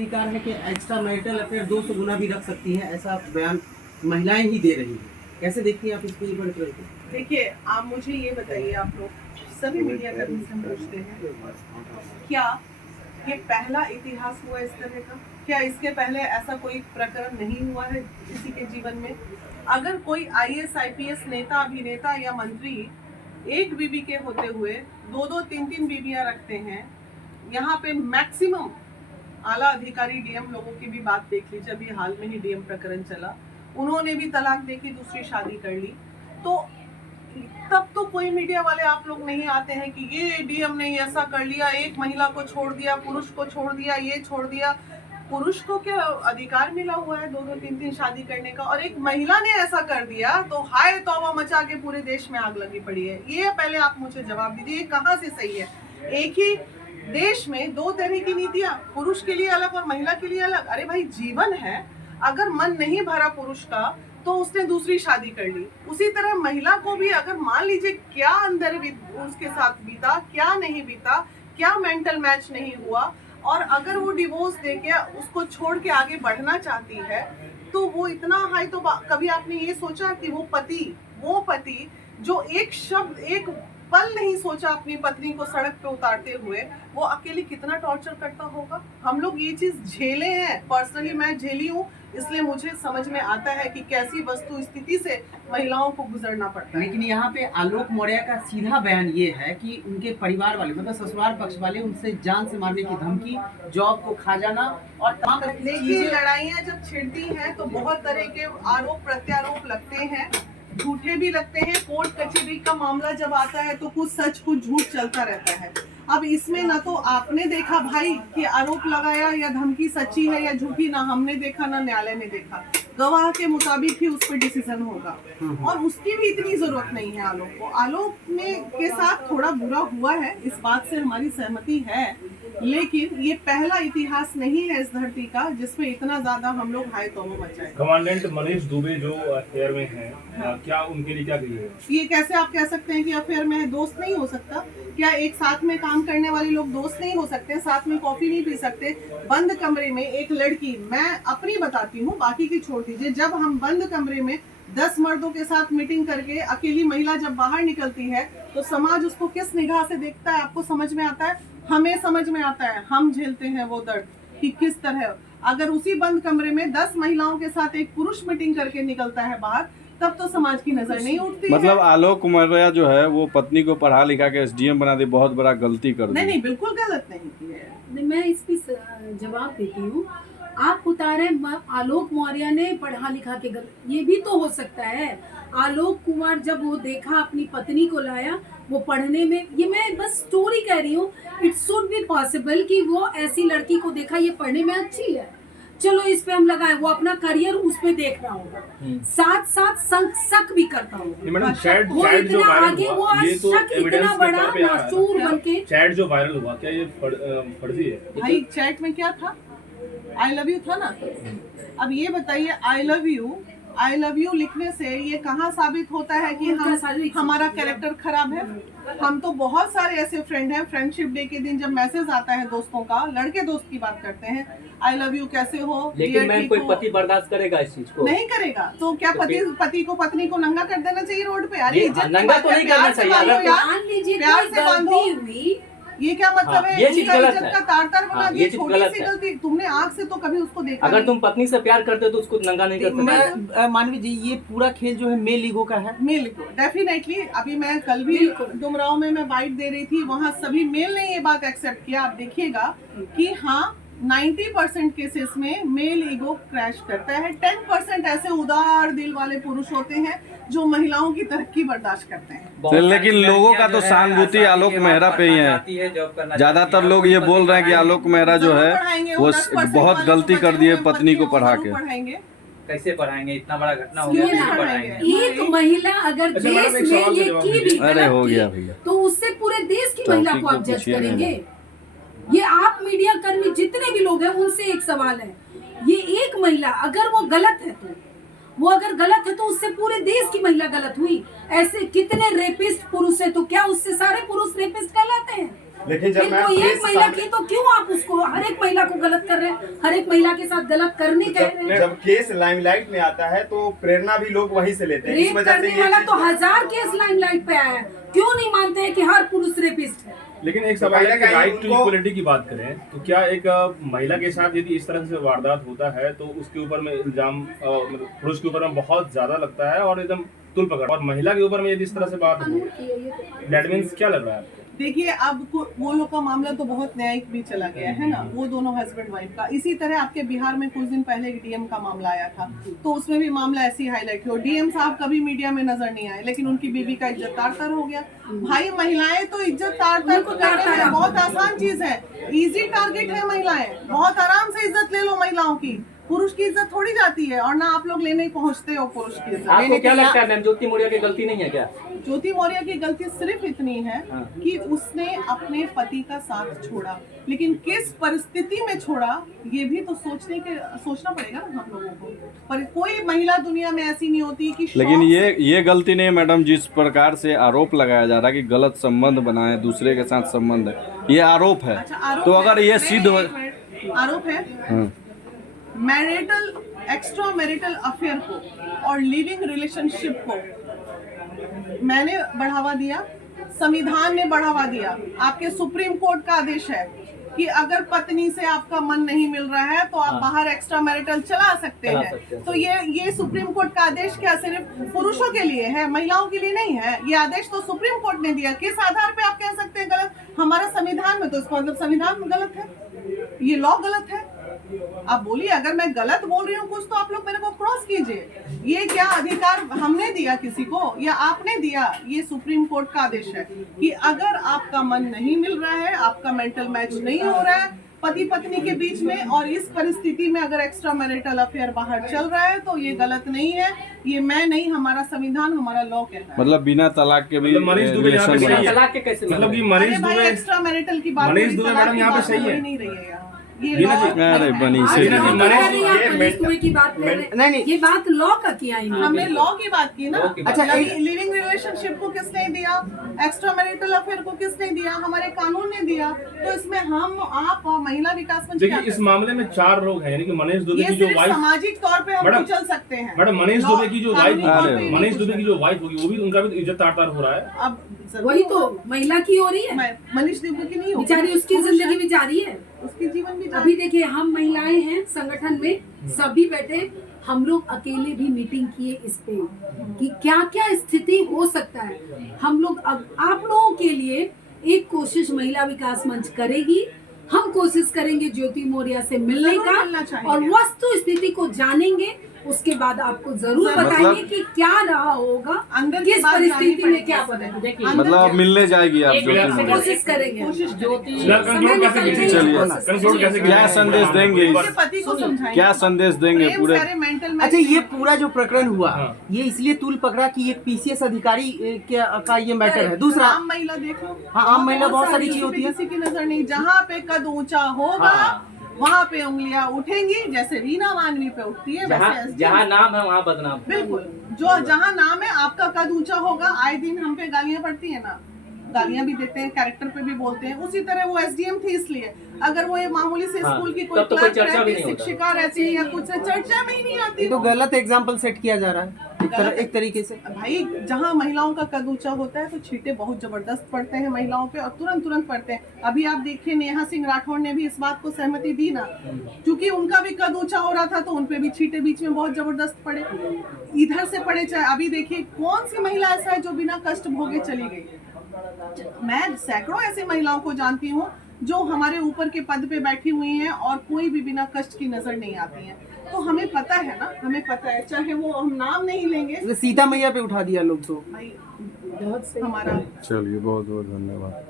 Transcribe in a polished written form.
अधिकार है कि एक्स्ट्रा मैरिटल अफेयर 200 गुना भी रख सकती हैं, ऐसा बयान महिलाएं ही दे रही हैं। कैसे देखती हैं आप इसको? देखिए, आप मुझे ये बताइए, आप लोग सभी मीडिया कर्मी से पूछते हैं, क्या ये पहला इतिहास हुआ इस तरह का? क्या इसके पहले ऐसा कोई प्रकरण नहीं हुआ है किसी के जीवन में? अगर कोई IAS IPS नेता, अभिनेता या मंत्री एक बीबी के होते हुए 2-2 3-3 बीबियां रखते हैं, यहाँ पे मैक्सिमम आला अधिकारी DM लोगों की भी बात देख लीजिए। अभी हाल में ही DM प्रकरण चला, उन्होंने भी तलाक देके दूसरी शादी कर ली। तो तब तो कोई मीडिया वाले आप लोग नहीं आते हैं कि ये DM ने ऐसा कर लिया, एक महिला को छोड़ दिया, पुरुष को छोड़ दिया, ये छोड़ दिया। पुरुष को क्या अधिकार मिला हुआ है 2-2 3-3 शादी करने का? और एक महिला ने ऐसा कर दिया तो हाय तौबा मचा के पूरे देश में आग लगी पड़ी है। ये पहले आप मुझे जवाब दीजिए, ये कहाँ से सही है? एक ही देश में 2 तरह की नीतियां, पुरुष के लिए अलग और महिला के लिए अलग। अरे भाई, जीवन है, अगर मन नहीं भरा पुरुष का तो उसने दूसरी शादी कर ली। उसी तरह महिला को भी अगर मान लीजिए क्या अंदर उसके साथ बीता, क्या नहीं बीता, क्या मेंटल मैच नहीं हुआ, और अगर वो डिवोर्स देके उसको छोड़ के आगे बढ़ना चाहती है तो वो इतना हाई, तो कभी आपने ये सोचा कि वो पति जो एक शब्द, एक पल नहीं सोचा अपनी पत्नी को सड़क पे उतारते हुए, वो अकेले कितना टॉर्चर करता होगा? हम लोग ये चीज झेले हैं, पर्सनली मैं झेली हूँ, इसलिए मुझे समझ में आता है कि कैसी वस्तु स्थिति से महिलाओं को गुजरना पड़ता है। लेकिन यहाँ पे आलोक मौर्य का सीधा बयान ये है कि उनके परिवार वाले, मतलब ससुराल पक्ष वाले, उनसे जान से मारने की धमकी, जॉब को खा जाना और तमाम देखिए, लड़ाइयाँ जब छिड़ती हैं तो बहुत तरह के आरोप प्रत्यारोप लगते हैं, झूठे भी लगते हैं। कोर्ट कचहरी का मामला जब आता है तो कुछ सच कुछ झूठ चलता रहता है। अब इसमें ना तो आपने देखा भाई कि आरोप लगाया या धमकी सच्ची है या झूठी, ना हमने देखा ना न्यायालय ने देखा। गवाह के मुताबिक ही उस पर डिसीजन होगा, और उसकी भी इतनी जरूरत नहीं है आलोक को। आलोक ने के साथ थोड़ा बुरा हुआ है, इस बात से हमारी सहमति है, लेकिन ये पहला इतिहास नहीं है इस धरती का जिसमें इतना ज्यादा हम लोग हाय तौबा मचाए। कमांडेंट मनीष दुबे जो अफेयर में हैं, क्या उनके लिए क्या कहिए? ये कैसे आप कह सकते हैं कि अफेयर में है? दोस्त नहीं हो सकता क्या? एक साथ में काम करने वाले लोग दोस्त नहीं हो सकते? साथ में कॉफी नहीं पी सकते? बंद कमरे में एक लड़की, मैं अपनी बताती हूँ, बाकी की छोड़ दीजिए, जब हम बंद कमरे में 10 मर्दों के साथ मीटिंग करके अकेली महिला जब बाहर निकलती है तो समाज उसको किस निगाह से देखता है? आपको समझ में आता है? हमें समझ में आता है, हम झेलते हैं वो दर्द कि किस तरह अगर उसी बंद कमरे में 10 महिलाओं के साथ एक पुरुष मीटिंग करके निकलता है बाहर, तब तो समाज की नजर नहीं उठती। मतलब आलोक मौर्य जो है वो पत्नी को पढ़ा लिखा के SDM बना दी, बहुत बड़ा गलती कर दी। नहीं, बिल्कुल गलत नहीं की है। मैं इसकी जवाब देती हूँ। आप उतारे आलोक मौर्य ने पढ़ा लिखा के गलत, ये भी तो हो सकता है। आलोक कुमार जब वो देखा अपनी पत्नी को लाया, वो पढ़ने में, ये मैं बस स्टोरी कह रही हूँ, इट शुड बी पॉसिबल कि वो ऐसी लड़की को देखा ये पढ़ने में अच्छी है, चलो इस पे हम लगाए, वो अपना करियर उस पे देख रहा होगा, साथ साथ शक भी करता होगा। वो इतना आगे, वो आज शक इतना बड़ा मासूर बनके। चैट जो वायरल हुआ, क्या ये फर्जी है? भाई चैट में क्या था? आई लव यू था ना। अब ये बताइए, आई लव यू लिखने से ये कहाँ साबित होता है कि हमारा कैरेक्टर खराब है? हम तो बहुत सारे ऐसे फ्रेंड हैं, फ्रेंडशिप डे के दिन जब मैसेज आता है दोस्तों का, लड़के दोस्त की बात करते हैं, आई लव यू, कैसे हो? लेकिन मैम कोई पति बर्दाश्त करेगा इस चीज को? नहीं करेगा। तो क्या पति को पत्नी को नंगा कर देना चाहिए रोड पे? अरे नंगा तो नहीं करना चाहिए। मान लीजिए प्यार से बांधो, ये क्या मतलब है? ये चीज गलत है। का तार बना दिया, छोटी सी है। गलती। तुमने आँख से तो कभी उसको देखा? अगर तुम पत्नी से प्यार करते हो तो उसको नंगा नहीं कर सकते। मानवी जी, ये पूरा खेल जो है मेल ईगो का है। Male ego definitely. अभी मैं कल भी डुमराव में मैं बाइट दे रही थी, वहाँ सभी मेल ने ये बात एक्सेप्ट किया। आप देखिएगा कि हाँ, 90% केसेस में मेल ईगो क्रैश करता है। 10% ऐसे उदार दिल वाले पुरुष होते हैं जो महिलाओं की तरक्की बर्दाश्त करते हैं। लेकिन लोगों का तो सहानुभूति आलोक मेहरा पे ही है। ज्यादातर लोग ये बोल रहे हैं कि आलोक मेहरा जो है वो बहुत गलती कर दिए पत्नी को पढ़ा के। कैसे पढ़ाएंगे? इतना बड़ा घटना हो गया। एक महिला अगर देश में ये की भी अरे हो गया भैया, तो उससे पूरे देश की महिला को आप जज करेंगे? ये आप मीडिया कर्मी जितने भी लोग हैं उनसे एक सवाल है, ये एक महिला अगर वो गलत है तो उससे पूरे देश की महिला गलत हुई। ऐसे कितने रेपिस्ट पुरुष है, तो क्या उससे सारे पुरुष रेपिस्ट कहलाते हैं? लेकिन जब फिर मैं कोई एक केस महिला की तो क्यों आप उसको हर एक महिला को गलत कर रहे हैं, हर एक महिला के साथ गलत करने कह रहे हैं? जब केस लाइमलाइट में आता है तो प्रेरणा भी लोग वहीं से लेते हैं। इस रेप वजह से करने ये वाला चीज़- तो 1000 केस लाइमलाइट पे आया है, क्यों नहीं मानते हैं कि हर पुरुष रेपिस्ट है? लेकिन एक सवाल है कि कहीं राइट टू उनको- इक्वलिटी की बात करें तो क्या एक महिला के साथ यदि इस तरह से वारदात होता है तो उसके ऊपर में इल्जाम मतलब पुरुष के ऊपर में बहुत ज्यादा लगता है और एकदम तुल पकड़, और महिला के ऊपर में यदि इस तरह से बात हो दैट मीन्स क्या लग रहा है आपको? देखिए अब वो लोग का मामला तो बहुत न्यायिक भी चला गया है ना, वो दोनों हस्बैंड वाइफ का। इसी तरह आपके बिहार में कुछ दिन पहले एक डीएम का मामला आया था, तो उसमें भी मामला ऐसी हाईलाइट हुआ। डीएम साहब कभी मीडिया में नजर नहीं आए, लेकिन उनकी बीवी का इज्जत तार-तार हो गया। भाई महिलाएं तो इज्जत तार-तार को करने में बहुत आसान चीज है, इजी टारगेट है महिलाएं, बहुत आराम से इज्जत ले लो महिलाओं की। पुरुष की इज्जत थोड़ी जाती है, और ना आप लोग लेने पहुंचते हो पुरुष की इज्जत। आपको क्या लगता है मैम, ज्योति मौर्य की गलती नहीं है क्या? ज्योति मौर्य की गलती सिर्फ इतनी है कि उसने अपने पति का साथ छोड़ा, लेकिन किस परिस्थिति में छोड़ा ये भी तो सोचना पड़ेगा ना हम लोगों को। पर कोई महिला दुनिया में ऐसी नहीं होती कि लेकिन ये गलती नहीं है मैडम, जिस प्रकार से आरोप लगाया जा रहा है कि गलत संबंध बनाए, दूसरे के साथ संबंध है, ये आरोप है। अच्छा, आरोप तो है। अगर ये नहीं, सिद्ध हो, एक मिनट, आरोप है हाँ, मैरिटल एक्स्ट्रा मैरिटल अफेयर को और लिविंग रिलेशनशिप को मैंने बढ़ावा दिया, संविधान ने बढ़ावा दिया, आपके सुप्रीम कोर्ट का आदेश है कि अगर पत्नी से आपका मन नहीं मिल रहा है तो आप बाहर एक्स्ट्रा मैरिटल चला सकते हैं। तो ये सुप्रीम कोर्ट का आदेश क्या सिर्फ पुरुषों के लिए है, महिलाओं के लिए नहीं है? ये आदेश तो सुप्रीम कोर्ट ने दिया। किस आधार पे आप कह सकते हैं गलत? हमारा संविधान में तो इसका मतलब संविधान में गलत है, ये लॉ गलत है। आप बोलिए, अगर मैं गलत बोल रही हूँ कुछ तो आप लोग मेरे को क्रॉस कीजिए। ये क्या अधिकार हमने दिया किसी को या आपने दिया? ये सुप्रीम कोर्ट का आदेश है कि अगर आपका मन नहीं मिल रहा है, आपका मेंटल मैच नहीं हो रहा है पति पत्नी के बीच में, और इस परिस्थिति में अगर एक्स्ट्रा मैरिटल अफेयर बाहर चल रहा है तो ये गलत नहीं है। ये मैं नहीं, हमारा संविधान, हमारा लॉ कहता है। मतलब बिना तलाक के भी मतलब मनीष दुबे यहाँ पे रिलेशन सही है। तलाक के कैसे मतलब कि अरे मनीष भाई, दुबे एक्स्ट्रा मैरिटल की बात, मनीष दुबे मैडम यहाँ पे सही है। नहीं रही है यहाँ। ये वीना law- जी, अरे बनी आज से नहीं, हम नहीं, कह रहे हैं, आप ये मनीष दुबे की बात कर रहे हैं। नहीं। ये बात लॉ का किया इन्होंने। हमने लॉ की बात की ना। लॉ की बात। अच्छा, अच्छा, लिविंग रिलेशनशिप को किसने दिया? एक्स्ट्रा मैरिटल अफेयर को किसने दिया? हमारे कानून ने दिया। तो इसमें हम, आप और महिला विकास मंच देखिए क्या इस करते मामले में 4 लोग हैं, यानी कि मनीष हैं? दुबे ये की जो सिर्फ वाइफ, सामाजिक तौर पे हम मैडम, चल सकते हैं। मैडम मनीष दुबे की जो वाइफ कानूनी तौर अरे, पे ये मनीष कुछ दुबे की जो वाइफ होगी वो भी, उनका भी इज्जत तार-तार हो रहा है। अब वही तो महिला की हो रही है, मनीष दुबे की नहीं होगी, बेचारी उसकी जिंदगी भी जारी है। उसकी जीवन भी अभी देखिए, हम महिलाएं हैं संगठन में, सभी बैठे, हम लोग अकेले भी मीटिंग किए इस पे कि क्या क्या स्थिति हो सकता है। हम लोग अब आप लोगों के लिए एक कोशिश महिला विकास मंच करेगी, हम कोशिश करेंगे ज्योति मौर्य से मिलने जरूर का मिलना चाहेंगे। और वस्तु स्थिति को जानेंगे, उसके बाद आपको जरूर मतलब- बताएंगे कि क्या रहा होगा, अंदर की किस बात परिस्थिति जाननी में क्या पड़ेगी। बदला। देखिए, मतलब अब मिलने जाएगी आप एक ज्योति मिनट से मौर्य। कोशिश करेंगे, कोशिश ज्योति फिलहाल कंक्लूड कैसे कीजिए? चलिए। कंक्लूड कैसे क्या संदेश देंगे इस- उसके पति को समझाएंगे। क्या संदेश देंगे प्रेम पूरे? करे, मेंटल अच्छा, ये पूरा जो प्रकरण हुआ हाँ। ये इसलिए तूल पकड़ा कि एक पीसीएस अधिकारी का ये मैटर है। दूसरा, आम महिला देख लो। हाँ, आम महिला बहुत सारी चीज होती है। किसी की नजर नहीं, जहाँ पे कद ऊंचा होगा हाँ। वहाँ पे उंगलियां उठेंगी, जैसे रीना मानवी पे उठती है जहाँ वैसे SDM जहाँ नाम है वहाँ बदनाम। बिल्कुल, जो जहाँ नाम है, आपका कद ऊंचा होगा, आए दिन हम पे गालियां पड़ती है ना, गालियां भी देते हैं, कैरेक्टर पे भी बोलते हैं। उसी तरह वो एसडीएम थी, इसलिए अगर वो ये मामूली से हाँ, स्कूल की कोई तब तो कोई क्लर्क चर्चा भी रहती, नहीं होता। शिक्षिका रहती है या कुछ से, चर्चा में ही नहीं आती ये तो वो। गलत एग्जाम्पल सेट किया जा रहा है एक तरीके से। भाई, जहाँ महिलाओं का कद ऊंचा होता है तो छींटे बहुत जबरदस्त पड़ते हैं महिलाओं पे, और तुरंत पड़ते हैं। अभी आप देखिए, नेहा सिंह राठौर ने भी इस बात को सहमति दी ना, क्योंकि उनका भी कद ऊंचा हो रहा था तो उनपे भी छींटे बीच में बहुत जबरदस्त पड़े, इधर से पड़े। चाहे अभी देखिए, कौन सी महिला ऐसा है जो बिना कष्ट भोगे चली गई? मैं सैकड़ों ऐसी महिलाओं को जानती हूँ जो हमारे ऊपर के पद पे बैठी हुई हैं और कोई भी बिना कष्ट की नजर नहीं आती हैं। तो हमें पता है ना, हमें पता है, चाहे वो हम नाम नहीं लेंगे। सीता मैया पे उठा दिया लोग तो। भाई, बहुत सही। हमारा चलिए, बहुत बहुत धन्यवाद।